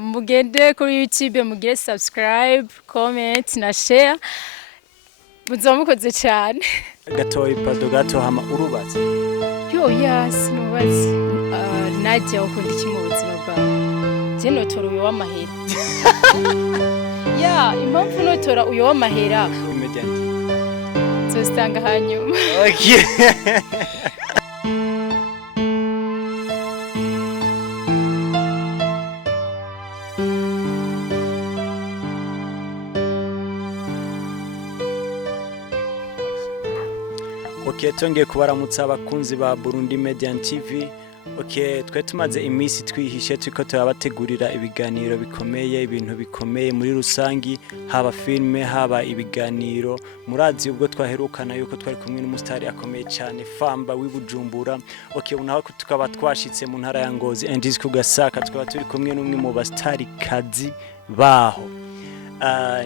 mugende kuri YouTube mugire subscribe, comment na share. Muzaba mukoze cyane. Gatoyi pado gato hama urubatse. Yo yes, nubatse. Nadia ukunda iki mu buzima bwawe? Je notora uyo w'amahera. Ya, impamvu notora uyo w'amahera. Immediate. Zostanga hanyuma. Okay. Okay, tongeye kubaramutsa abakunzi ba Burundi Media TV. Okay, twe tumaze imisi twihishe turiko turabategurira ibiganiro bikomeye, ibintu bikomeye muri rusangi, haba filme, haba ibiganiro. Murazi ubwo twaherukana yuko twari kumwe n'umustari akomeye cyane Famba w'ibujumbura. Okay, unaho tukaba twashitse mu ntara ya Ngozi Endis ku Gasaka, tukaba turi kumwe n'umwe mu bastari kazi baho.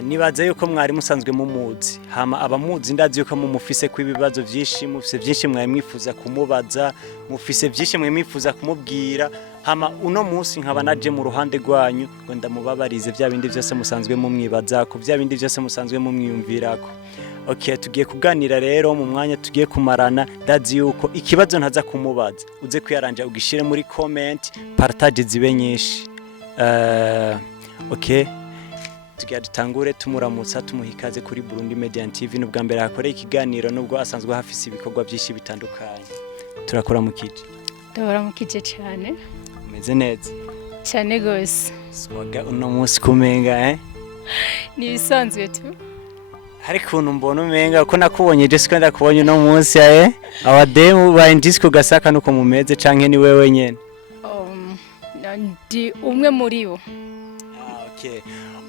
Nibaza yuko mwari musanzwe mumuzi, hama abamuzi ndazi yuko mumufise kwibibazo byinshi, mufise byinshi mwari mwifuza kumubaza, mufise byinshi mwari mwifuza kumubwira, hama uno munsi nkaba naje mu ruhande rwanyu ngo ndamubabarize bya bindi byose musanzwe mumwibaza ko, bya bindi byose musanzwe mumwiyumvirako. Okay, tugiye kuganira rero mu mwanya tugiye kumarana, ndazi yuko ikibazo ntaza kumubaza uze kwiyaranja ugishire muri comment, partage zibe nyinshi. Okay, tugiye dutangure tumuramutsa tumuhikaze kuri Burundi Media TV n'ubwa mbere hakoreye ikiganiro nubwo asanzwe hafise ibikorwa byinshi bitandukanye. Turakora mukije. Ndabara mukije cyane. Umeze neza. Cyane gose. Swaga uno munsi kumenga Ni bisanzwe tu. Hari kuntu mbona umenga ko nakubonye je siko ndakubonye uno munsi abademu ba Endis ku Gasaka nuko mumeze canke ni wewe nyene. Ndi umwe muri bo. Okay.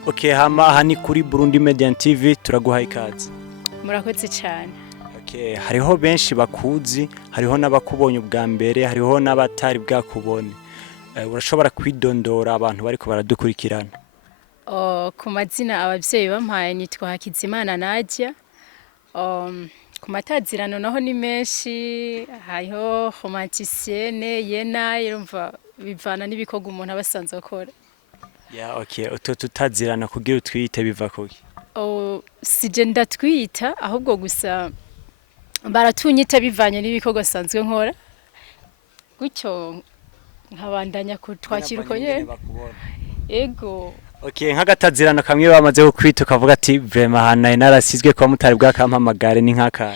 Okay, hama hani kuri Burundi Media TV turaguha ikaze. Murakoze cyane. Okay, hariho benshi bakuzi, hariho n'abakubonye ubwa mbere, hariho n'abatari bwakubone. Urashobora kwidondora abantu bariko baradukurikirana? Ku mazina abavyeyi bampaye nitwa Hakizimana Nadia. Ku matazirano naho ni menshi, hariho romanticienne, yena irumva bivana n'ibikorwa umuntu abasanzwe akora. Ya, okay, tutazirana kugira utwite biva kuki? Sije ndatwita ahubwo gusa baratunyita bivanye n'ibikorwa sanzwe nkora. Gutyo nkabandanya kutwakira uko nyene. Ego. Okay, nk'agatazirana kamwe bamaze kukwita ukavuga ati vraiment hana narasizwe kwa mutari bwakampamagare ni nkaka.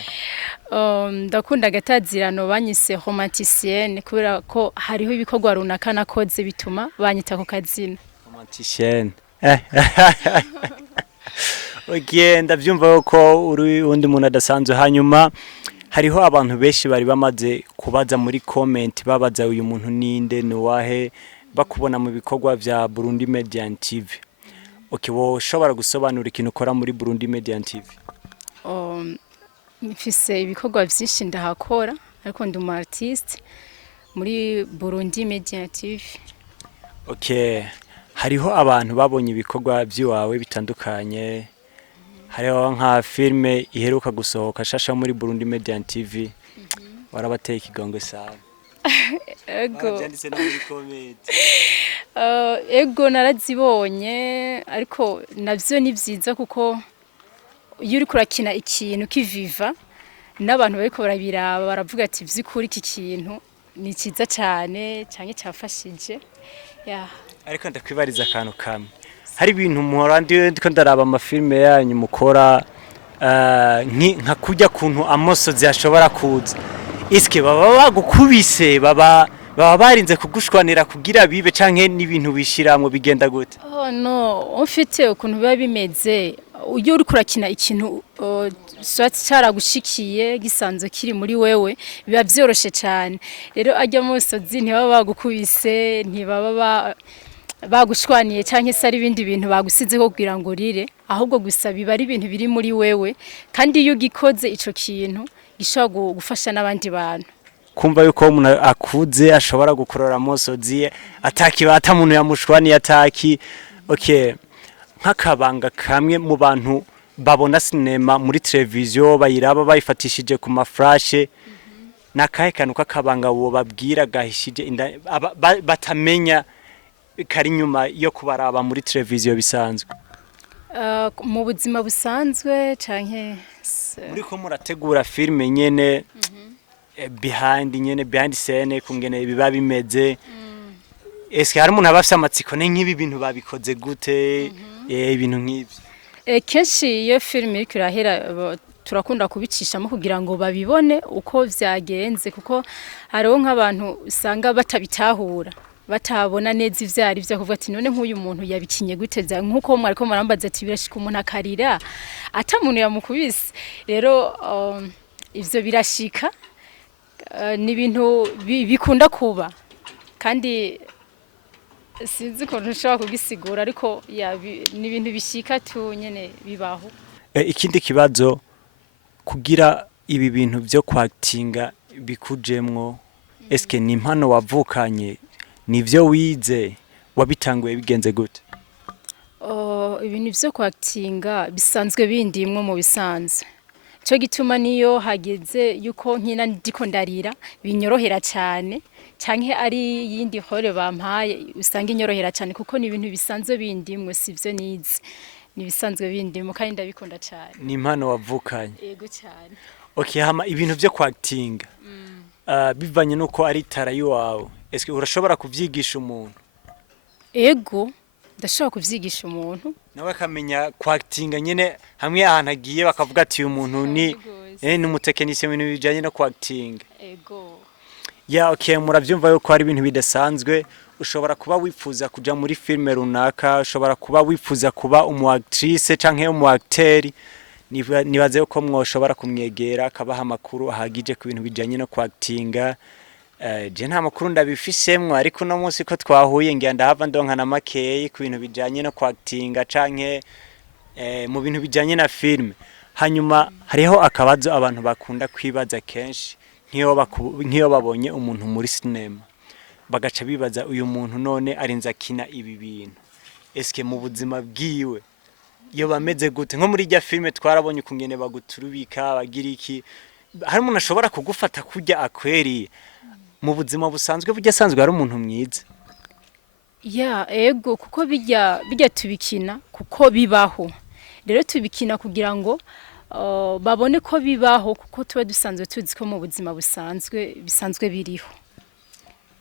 Ndakunda agatazirano banyise romanticienne kubera ko hariho ibikorwa runaka nakoze bituma banyita ku kazina. Romanticienne. Okay, ndavyumva ko uri undi muntu adasanzwe. Hanyuma hariho abantu benshi bari bamaze kubaza muri comment babaza uyu muntu ninde nuwahe bakubona mu bikorwa vya Burundi Media TV. Okay, wo shobora gusobanura ikintu ukora muri Burundi Media TV? Mfise ibikorwa byinshi ndahakora ariko ndi artiste muri Burundi Media TV. Okay, hariho abantu babonye ibikorwa by'iwawe bitandukanye, hariho nka filme iheruka gusohoka shasha muri Burundi Media TV. Warabateye ikigongo sawa. Ego. Byanditse no muri comment. Ego narazibonye ariko navyo ni vyiza kuko iyo uri kurakina ikintu kiviva n'abantu bariko barabiraba baravuga ati vyikuri iki kintu ni ciza cyane cyane cyafashije. Ya. Ariko ndakwibariza akantu kamwe. Hari ibintu muhora ndiko ndaraba amafilme yanyu mukora nka kujya kuntu amosozi ashobora kuza. Iske baba bagukubise baba barinze kugushwanira kugira bibe canke n'ibintu bishiramwe bigenda gute? No, ufite ukuntu biba bimeze iyo uri kurakina ikintu swati caragushikiye gisanzwe kiri muri wewe biba byoroshe cyane. Rero ajya musozi ntibaba bagukubise, ntibaba bagushwaniye canke se ari ibindi bintu bagusize ko kugira ngo rire, ahubwo gusa biba ari ibintu biri muri wewe kandi iyo gikoze ico kintu gishobora gufasha n'abandi bantu. Kumva yuko umuntu akuze ashobora gukorora musozi atakibata muntu yamushwaniye ataki. Okay, nk'akabanga kamwe mu bantu babona sinema muri televiziyo bayiraba bayifatishije ku maflashe, nakahe kantu kakabanga bo babwira gahishije batamenya kari nyuma yo kubaraba muri televiziyo bisanzwe? Mu buzima busanzwe canke Muriko murategura filme nyene behind scene kungene biba bimeze, eske hari umuntu abafise amatsiko nk'ibi bintu babikoze gute? Ibintu nk'ibyo kenshi iyo filime iriko irahera turakunda kubicishamo kugira ngo babibone uko vyagenze, kuko hariho nk'abantu usanga batabitahura, batabona neza ivyari vyo kuvuga ati none nk'uyu muntu yabikinye gute, nk'uko mwariko murambaza ati birashika umuntu akarira ata muntu yamukubise. Rero ivyo birashika, ni ibintu bikunda kuba, kandi sinzi ko ntushobora kugisigura, ariko ni ibintu bishika tu nyene bibaho. Ikindi kibazo, kugira ibi bintu vyo kwactinga bikujemwo, eske ni impano wavukanye, nivyo wize, wabitanguye bigenze gute? Ibintu vyo kwactinga bisanzwe bindimwo mu bisanzwe, cyo gituma niyo hageze yuko nkina ndiko ndarira binyorohera cyane, canke ari yindi hore bampaye usanga inyorohera cyane, kuko ni ibintu bisanzwe bindimwe, sivyo nize, ni bisanzwe bindimwe kandi ndabikunda cyane. Ni impano wavukanye? Yego cyane. Okay, hama ibintu vyo kwactinga bivanye nuko ari tara yawe, eske urashobora kuvyigisha umuntu? Ego ndashobora kuvyigisha umuntu nawe akamenya kwactinga nyene, hamwe ahantu agiye bakavuga ati uyu muntu ni umutekinisiye mu bintu bijanye no kwactinga. Ego okay, muravyumva yuko ari ibintu bidasanzwe. Ushobora kuba wifuza kuja muri filme runaka, ushobora kuba wifuza kuba umuactrice canke umuacteur, nibaze yuko mwoshobora kumwegera akabaha amakuru ahagije ku bintu bijanye no kwactinga. Je nta makuru ndabifisemwe, ariko no munsi ko twahuye ngiye ndahava ndonka na makeyi ku bintu bijanye no kwactinga canke mu bintu bijanye na filme. Hanyuma hariho akabazo abantu bakunda kwibaza kenshi, nk'iyo babonye umuntu muri cinema bagaca bibaza uyu muntu none arinze akina ibi bintu, eske mu buzima bwiwe iyo bameze gute? Nko muri rya filme twarabonye kungene baguturubika bagira iki, hari umuntu ashobora kugufata kurya akweri mu buzima busanzwe burya asanzwe ari umuntu mwiza? ego, kuko bijya tubikina kuko bibaho, rero tubikina kugira ngo babone ko bibaho, kuko tuba dusanzwe tuzi ko mu buzima bisanzwe biriho.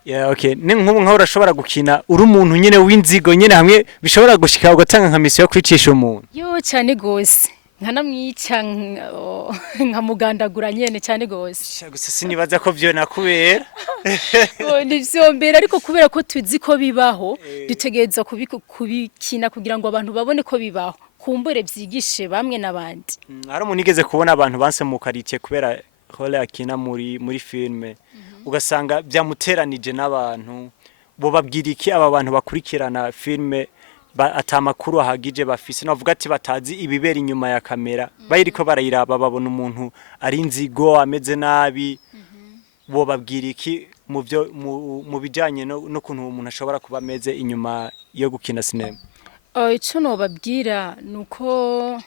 Okay, nk'ubu nkaho urashobora gukina uri umuntu nyene w'inzigo nyene, hamwe bishobora gushika ugatanga nka mission yo kwicisha umuntu? Cyane gose, nkanamwica nkamugandagura nyene cyane gose. Gusa sinibaza ko vyo nakubera. Nivyo mbere, ariko kubera ko tuzi ko bibaho dutegereza kubikina kugira ngo abantu babone ko bibaho, kumbure vyigishe bamwe n'abandi. Hari umuntu igeze kubona abantu bansemukariye kubera role akina muri filme, ugasanga byamuteranije n'abantu, bo babwira iki aba bantu bakurikirana filme atamakuru ahagije bafise, navuga ati batazi ibibera inyuma ya kamera, bayiriko barayiraba babona umuntu ari inzigo ameze nabi, bo babwira iki mu bijanye no kuntu umuntu ashobora kuba ameze inyuma yo gukina cinema? Ico no babwira nuko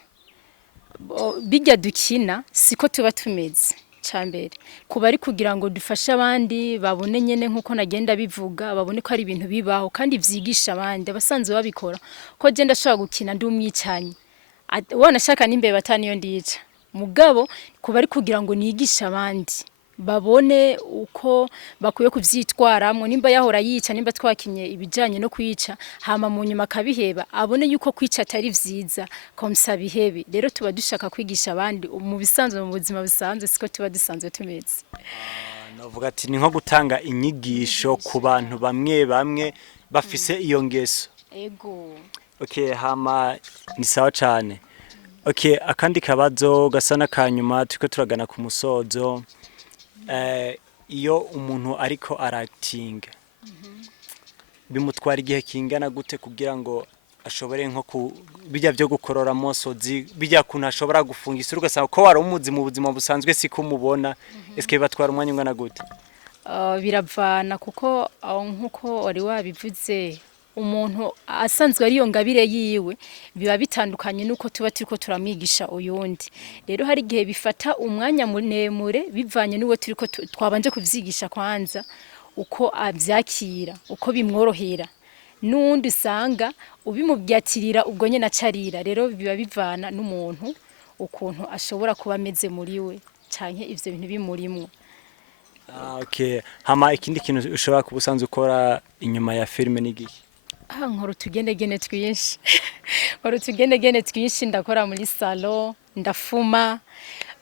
bijya dukina siko tuba tumeze cyambere, kuba ari kugira ngo dufashe abandi babone nyene, nkuko nagenda bivuga, babone ko ari ibintu bibaho kandi vyigisha abandi abasanzwe babikora, ko je ndashaka gukina ndi umwicanyi wanashaka n'imbere bataniyo ndica, mugabo kuba ari kugira ngo nigishe abandi babone uko bakuye kuvyitwaramwe, nimba yahora yica, nimba twakinye ibijanye no kwica hama mu nyuma kabiheba, abone yuko kwica atari vyiza komsa bihebe. Rero tuba dushaka kwigisha abandi mu bisanzwe, mu buzima bisanzwe siko tuba dusanzwe tumeze. Navuga ati ni nko gutanga inyigisho ku bantu bamwe bafise iyo ngeso. Ego. Okay, hama ni sawa cyane. Okay, akandi kabazo gasa n'akanyuma turiko turagana ku musozo. Iyo umuntu ariko aractinga bimutwara igihe kingana gute kugira ngo ashobore nko bijya byo gukorora mosozi, bijya kuntu ashobora gufunga isura ugasanga ko wari umuzi mu buzima busanzwe siko mubona, eske batwara umwanya ungana gute? Biravana, kuko nkuko wari wabivuze, umuntu asanzwe ari yo ngabire yiwe biba bitandukanye nuko tuba turiko turamwigisha uyundi. Rero hari gihe bifata umwanya muremure bivanye n'uwo turiko twabanje kuvyigisha kwanza, uko avyakira, uko bimworohera. n'undi usanga ubimubyatirira ubwo nyene acarira rero biba bivana n'umuntu ukuntu ashobora kuba ameze muri we canke ivyo bintu bimurimwo. Okay, hama ikindi kintu ushobora kuba usanzwe ukora inyuma ya filime n'igiki? Nkora utugendegene twinshi nkora utugendegene twinshi, ndakora muri salon, ndafuma,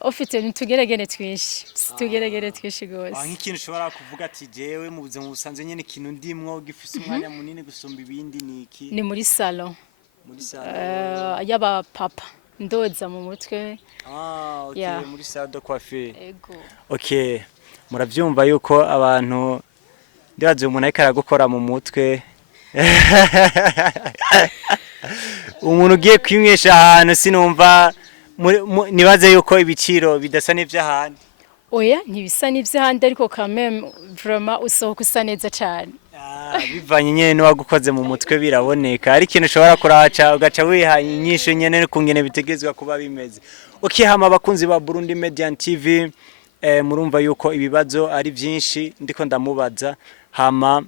ufite n'utugendegene twinshi, utugendegene twinshi gose. Nk'ikintu ushobora kuvuga ati jewe mu buzima busanzwe nyene ikintu ndimwo gifise umwanya munini gusumba ibindi niki? Ni muri salon. Muri salon y'aba papa ndoza mu mutwe. Okay, yeah. Muri salon de coiffure. Ego. Okay, muravyumva yuko abantu ndibaze umuntu ariko aragukora mu mutwe umuntu ugiye kwimwesha ahantu sinumva nibaze yuko ibiciro bidasa n'ivy'ahandi. Oya ntibisa n'ivy'ahandi ariko quand même vraiment usohoka usa neza cyane. Bivanye nyene n'uwagukoze mu mutwe biraboneka ari ikintu ushobora kuraca ugaca wihaye inyisho nyene kungene bitegezwa kuba bimeze. Okay, hama abakunzi ba Burundi Media TV murumva yuko ibibazo ari byinshi ndiko ndamubaza, hama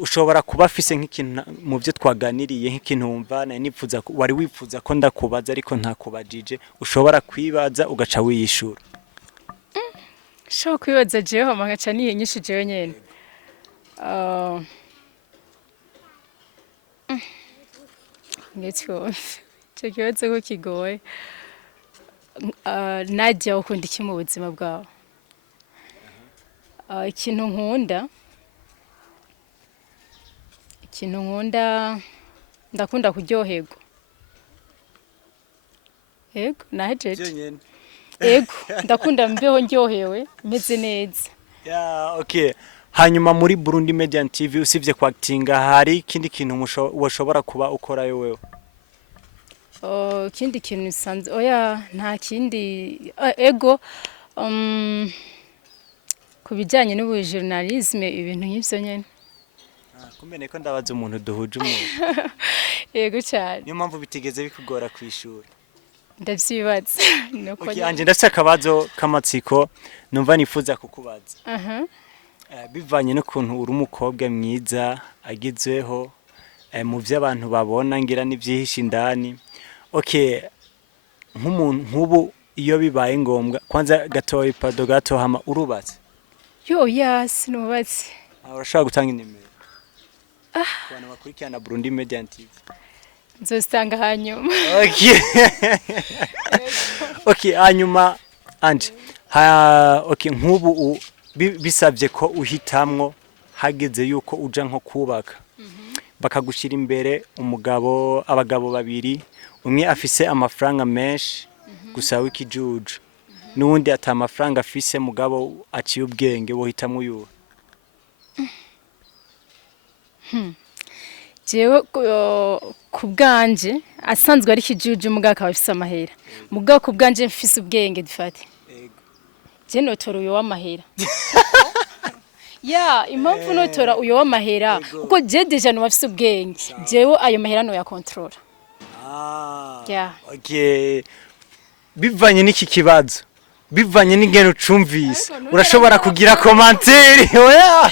ushobora kuba afise nk'ikintu mu byo twaganiriye nk'ikintu wumva nipfuza wari wipfuza ko ndakubaza ariko ntakubajije ushobora kwibaza ugaca wiyishura. Shaka kwibaza jewe magaca niye nyinshi jewe nyene. Ngetwo cyo ko kigoye. Nadia ukunda iki mu buzima bwawe? Ikintu nkunda ndakunda kuryoherwa. Ego nahejeje. Ego ndakunda mbeho ndyohewe meze neza. Okay, hanyuma muri Burundi Media TV usivye ku actinga hari kindi kintu washobora kuba ukora wewe? Kindi kintu sanze oya nta kindi. Ego kubijanye n'ubu journalisme ibintu nk'ivyo nyene. Kumene ko ndabaza umuntu duhuje umuntu. Yego cyane. Niyo mpamvu bitigeze bikugora kwishura. Ndavyibaza. Okay, anje ndafite akabazo kamatsiko numva nifuza kukubaza. Bivanye n'ukuntu uri umukobwa mwiza agizweho mu vy'abantu babona ngira n'ivyihisha indani. Okay, nk'ubu iyo bibaye ngombwa kwanza gatoyi pado gato hama urubatse? Yo yes nubatse. Urashobora gutanga inimero? Abantu bakurikirana Burundi Media TV. Nzostanga hanyuma. Okay. Okay, hanyuma anje okay, nk'ubu bisabye ko uhitamwo hageze yuko uja nko kubaka bakagushira imbere abagabo babiri, umwe afise amafaranga menshi gusa w'ikijuju n'undi ata amafaranga afise mugabo aciye ubwenge wohitamwo uyu? Jewe kubganje asanzwe ari kijuju mugabo akaba afise amahera, mugabo kubganje mfise ubwenge dufate. Je notora uyo w'amahera. Impamvu notora uyo w'amahera uko je deja no bafise ubwenge jewe ayo mahera no ya control. Okay, bivanye n'iki kibazo bivanye n'ingeno ucumvise urashobora kugira commentaire. Oya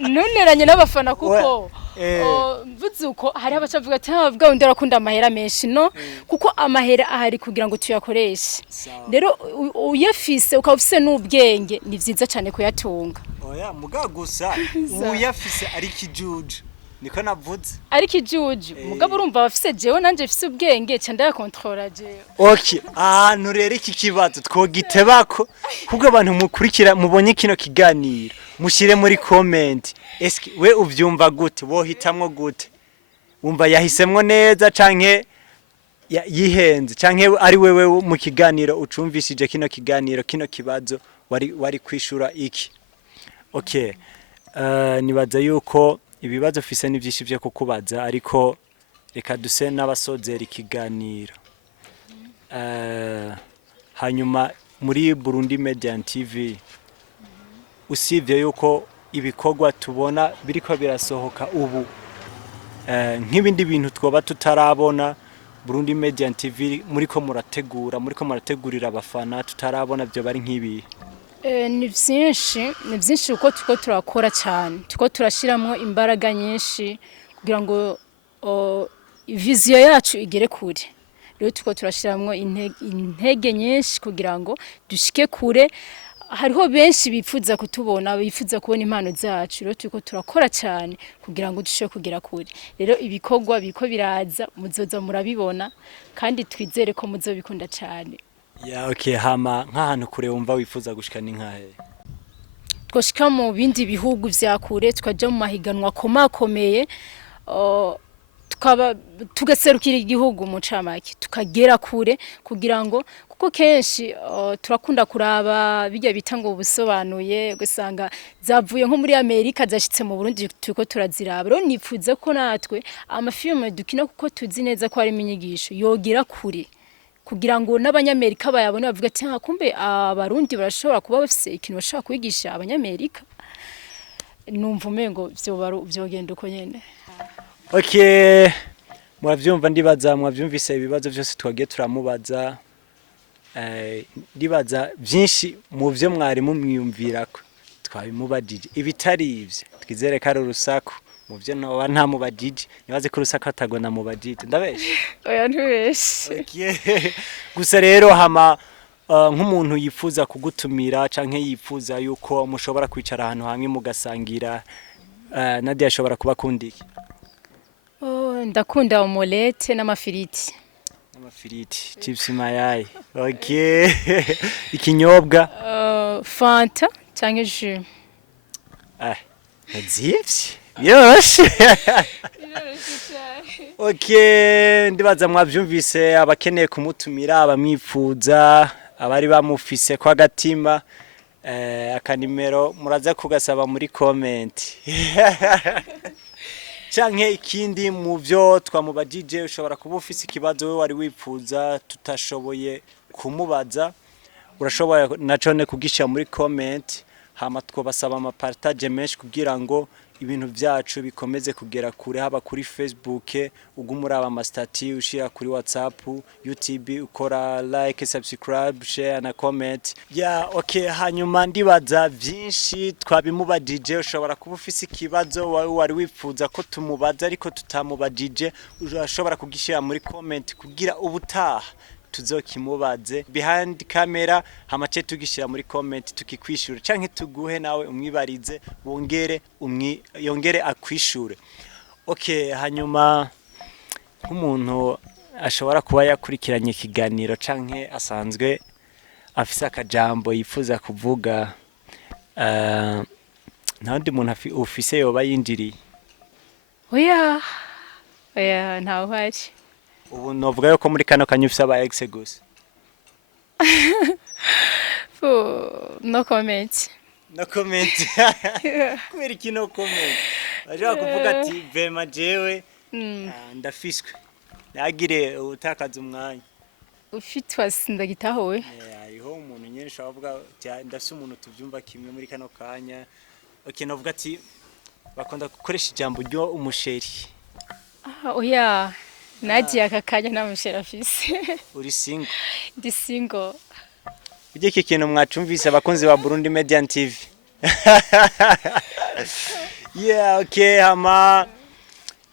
nuneranye n'abafana kuko mvuze uko hari abacavuga ati bwa undi arakunda amahera menshi no kuko amahera ahari kugira ngo tuyakoreshe, rero uyafise ukaba ufise n'ubwenge ni vyiza cyane kuyatunga. Oya muga gusa uyafise ari kijuju niko navuze ari kijuju mugabo urumva bafise jewe nanje mfise ubwenge ca ndayakontrola jewe. Okay, nurere iki kibazo twogitebako kubwo abantu mukurikira mubonye kino kiganiro mushire muri comment. Eske we uvyumva gute? Wohitamwo gute? Wumva yahisemwo neza canke yihenze canke ari wewe mu kiganiro ucumvishije kino kiganiro kino kibazo wari kwishura iki? Okay, nibaza yuko ibibazo fise ni byinshi byo kukubaza ariko reka duse n'abasozera ikiganiro. Hanyuma muri Burundi Media TV usivye yuko ibikorwa tubona biriko birasohoka ubu nk'ibindi bintu twoba tutarabona Burundi Media TV muriko murategurira abafana tutarabona byo bari nk'ibi? Ni byinshi uko tuko turakora cyane tuko turashiramwo imbaraga nyinshi kugira ngo viziyo yacu igere kure. Rero tuko turashiramwo intege nyinshi kugira ngo dushike kure. Hariho benshi bifuza kutubona, bifuza kubona impano zacu. Rero tuko turakora cyane kugira ngo dushike kugera kure. Rero ibikorwa biko biraza, muzoza murabibona kandi twizere ko muzobikunda cyane. Okay, hama nk'ahantu kure wumva wifuza gushika ni nkahe? Twoshika mu bindi bihugu vya kure, tukaja mu mahiganwa komakomeye, tugaserukira igihugu mu camake, tukagera kure kugira ngo kuko kenshi turakunda kuraba bijya bita ngo ubusobanuye, gusanga zavuye nko muri Amerika zashitse mu Burundi turiko turaziraba. Rero nifuza ko natwe amafilme dukina kuko tuzi neza ko ari inyigisho yogera kure, kugira ngo n'abanyamerika bayabone bavuga ati kumbe abarundi barashobora kuba bafise ikintu bashobora kwigisha abanyamerika. Numva umengo vyogenda uko nyene. Okay, mwavyumva ndibaza mwavyumvise ibibazo byose twagiye turamubaza. Ndibaza byinshi mu byo mwari mumwiyumvirako twabimubajije. Ibitari ivyo twizere ko ari urusaku. Mu byo noba nta mubajije nibaze ko urusaku atagwa na mubajije. Ndabeshe? Oya ntubeshe. Okay. Gusa rero hama nk'umuntu yifuza kugutumira canke yifuza yuko mushobora kwicara ahantu hamwe mugasangira, Nadia ashobora kuba kundiki? Ndakunda omelette n'amafiriti. Amafiriti, chips mayai. Okay. Ikinyobwa? Fanta canke jus. Nzivye. Yoshe. Okay, ndibaza mwavyumvise abakeneye kumutumira, abamwifuza, abari bamufise kwa gatima, akanimero muraza kugasaba muri comment. Canke ikindi mu byo twamubajije ushobora kuba ufise ikibazo we wari wifuza tutashoboye kumubaza, urashobora nacone kugisha muri comment, hama twobasaba ama partage menshi kugira ngo ibintu byacu bikomeze kugera kure, haba kuri Facebook ugumuraba ama stati, ushira kuri WhatsApp, YouTube, ukora like, subscribe, share na comment. Okay, hanyuma ndibaza byinshi twabimubajije. Ushobora kuba ufise ikibazo wari wifuza ko tumubaza ariko tutamubajije, urashobora kugishira muri comment kugira ubutaha tuzokimubaze behind camera, hamace tugishira muri comment tukikwishura canke tuguhe nawe umwibarize yongere akwishure. Okay, hanyuma nk'umuntu ashobora kuba yakurikiranye ikiganiro canke asanzwe afise akajambo yifuza kuvuga, ntandi muntu ufise yoba yinjiriye? Oya ntaho hari. Ubu novuga yuko muri kano kanya ufise aba ex gusa? No comment. Kubera iki no comment? Bashaka kuvuga ati vema jewe ndafishwe, nagire utakaza umwanya. Ufitwa sindagitahowe. Hariho umuntu nyene shavuga ndafise umuntu tuvyumva kimwe muri kano kanya. Okay, novuga ati bakunda gukoresha ijambo ryo umusheri. Oya Nadia HAKIZIMANA nta musheri afise. Uri single? Ndi single. Uje iki kintu mwacumvise abakunzi ba Burundi Media TV? Okay, hama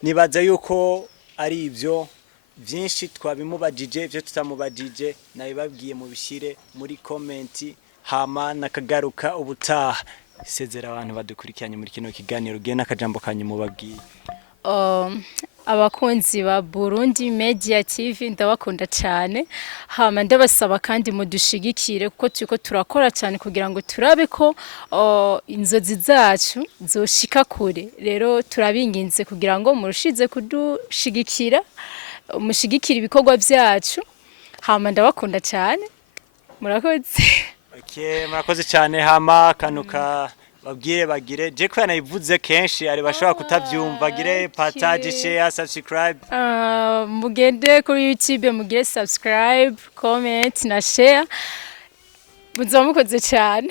nibaza yuko ari ivyo byinshi twabimubajije, ivyo tutamubajije nabibabwiye mu bishire muri comment, hama nakagaruka ubutaha. Sezera abantu badukurikiranye muri kino kiganiro giye n'akajambo kanyu mubabwiye. Abakunzi ba Burundi Media TV ndabakunda cyane, hama ndabasaba kandi mudushigikire kuko turiko turakora cyane kugira ngo turabe ko inzozi zacu zoshika kure. Rero turabinginze kugira ngo murushize kudushigikira, mushigikira ibikorwa byacu, hama ndabakunda cyane, murakoze. Okay, murakoze cyane, hama kanuka babwire bagire je ko yanayivuze kenshi ari bashobora kutavyumva, gire partage, share, subscribe. Mugende kuri YouTube mugire subscribe, comment na share, muzamukoze cyane.